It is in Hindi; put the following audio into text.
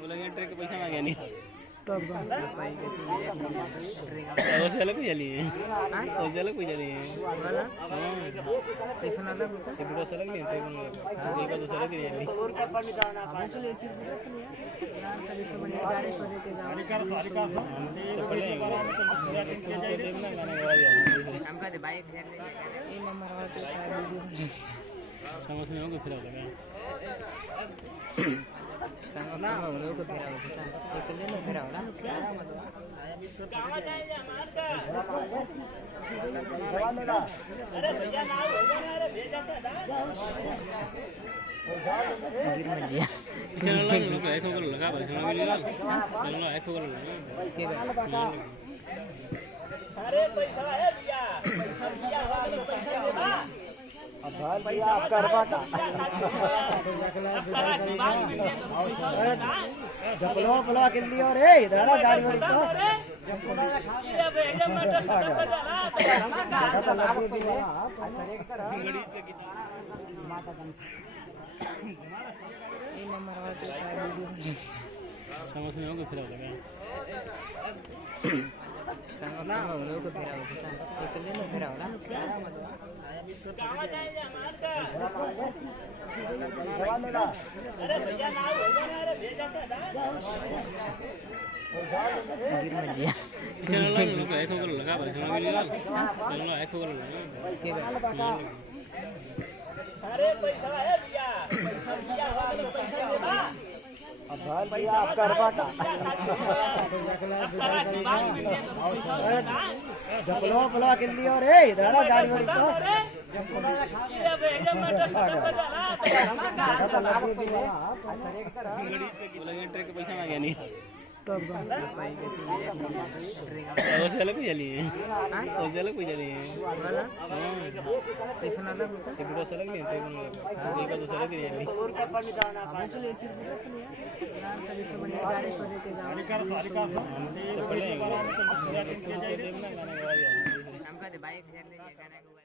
बोला कि ट्रेक के पैसा मांगे नहीं तब वैसे अलग कोई चली है वैसे अलग कोई चली है वाला पैसा ना लग ये पूरा अलग नहीं ट्रेक में एक का दूसरा अलग नहीं चली चप्पल नहीं देखना गाना गा दिया हमका दे बाइक ये नंबर और तो समझ में होगा फिर होगा ना हम लोग को फिरा होता एक ले लो फिरा होला गावा जाए हमार का अरे भैया ना होगा ना अरे भेजा था गिर मत दिया चलो लोग एक होकर लगा भाई सुना भी लगा चलो एक होकर लगा अरे पैसा है भैया भैया वाला पैसा देना भाई भैया आप करवा का जपलवा पलवा के लिए और ए इधर आ गाड़ी वाली तो ये भेजा मत ये नंबर और तो समझ में होगा फिर होगा ना हम लोग को फिरा होता एक ले लो फिरा होला गावा जाए हमार का अरे भैया ना होगा ना अरे भेजा था गिर मत दिया चलो लोग एक होकर लगा भाई सुना भी लगा चलो एक होकर लगा अरे पैसा है भैया भैया वाला पैसा देना भाई भैया आप करवा का जपलवा पलवा के लिए और ए इधर आ गाड़ी वाली तो ये भेजा मत बोला कि ट्रेक के पैसा मांगे नहीं तब वैसे अलग कोई चली है वैसे अलग कोई चली है वाला पैसा ना लग ये पूरा अलग नहीं ट्रेक में एक का दूसरा अलग नहीं चली चप्पल नहीं देखना गाना गा दिया हमका दे बाइक गाना